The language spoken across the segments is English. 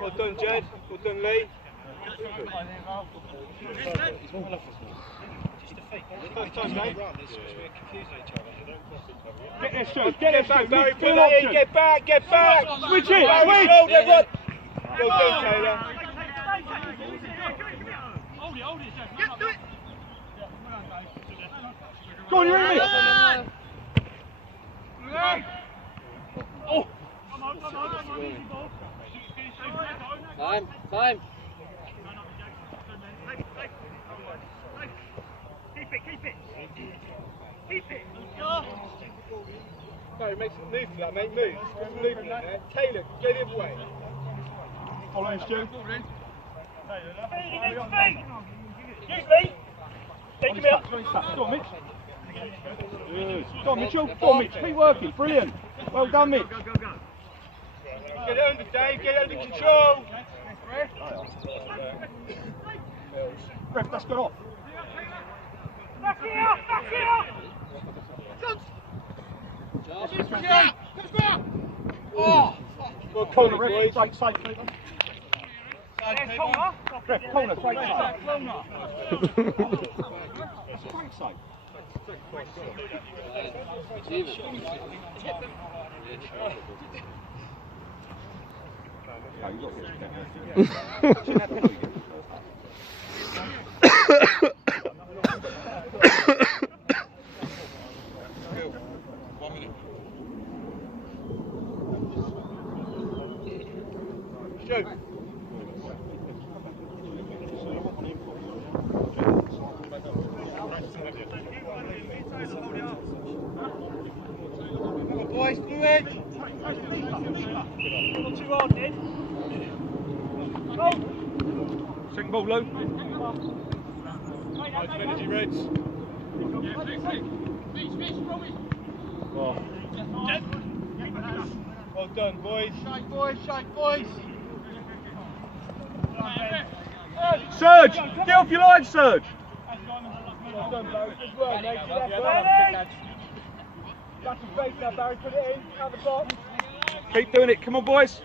Well done, Jed. Well done, Lee. Get there, Stu. Get back, there, Barry. Stu. Put that in. Get back. Get back. Switch it. Barry, Switch. shoulder, run. Well done, Taylor. Go on, you're in it. Oh. Time. Keep it. Barry, make some move for that, mate. Move. Move for that. Taylor, go the other way. Follow him, Stu. Excuse me. Take him out. Go on, Mitch. Go on, Mitchell. Go on, Mitch. Keep working. Brilliant. Well done, Mitch. Get it under, Dave. Get it under control. Ref, that's got off. Back it up. Back it up. Oh! Well, Corner, corner, ref. boys. Safe, safe. Ref, corner, straight side. Straight side. No, you got this. Shoot. Boys, blue edge. Not too hard, Ned. Go. Second ball, Lou. Nice energy, Reds. Oh. Well done, boys. Shake, boys. Surge! Get off your line, Surge! Well done, Barry. Good work, mate. That's your face now, Barry. Put it in. Out the box. Keep doing it. Come on, boys.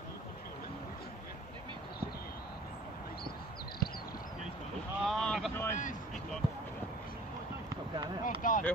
Well done.